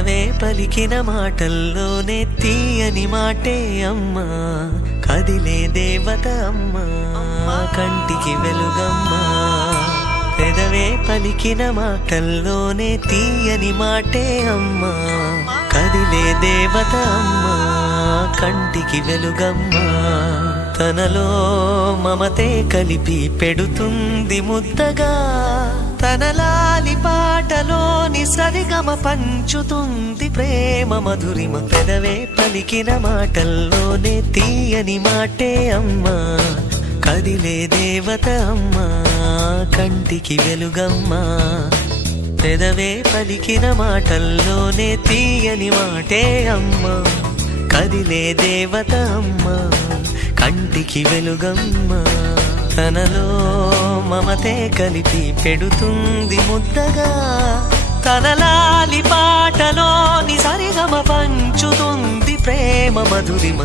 పెదవే పలికిన మాటల్లోనే తీయని మాటే అమ్మా, కదిలే దేవత అమ్మా, కంటికి వెలుగమ్మా. పెదవే పలికిన మాటల్లోనే తీయని మాటే అమ్మా, కదిలే దేవత అమ్మా, కంటికి వెలుగమ్మా. తనలో మమతే కలిపి పెడుతుంది ముద్దగా, తనలాలి పాటలోని సరిగమ పంచుతుంది ప్రేమ మధురిమ. పెదవే పలికిన మాటల్లోనే తీయని మాటే అమ్మా, కదిలే దేవత అమ్మా, కంటికి వెలుగమ్మా. పెదవే పలికిన మాటల్లోనే తీయని మాటే అమ్మా, కదిలే దేవత అమ్మా, కంటికి వెలుగమ్మా. తనలో మమతే కలిపి పెడుతుంది ముద్దగా, తనలాలి పాటలోని సరిగమ పంచుతుంది ప్రేమ మధురిమ.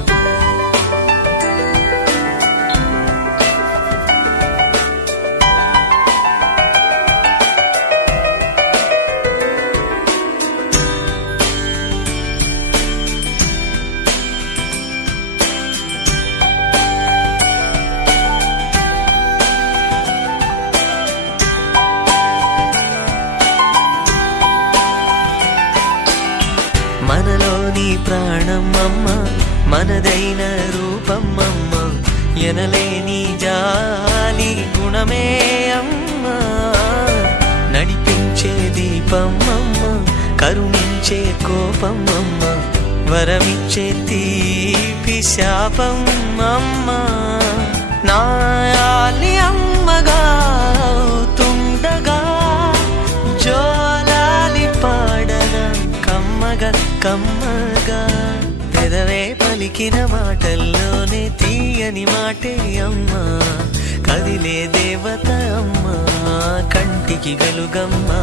మనలోని ప్రాణం అమ్మ, మనదైన రూపం అమ్మ, ఎనలేని జాలి గుణమే అమ్మ. నడిపించే దీపం అమ్మ, కరుణించే కోపం అమ్మ, వరమిచ్చే తీపి శాపం అమ్మ. నాయాలి అమ్మగా తుండగా, జోలాలి పాడన కమ్మగా కమ్మగా. పెదవే పలికిన మాటల్లోనే తీయని మాటే అమ్మా, కదిలే దేవత అమ్మా, కంటికి వెలుగమ్మా.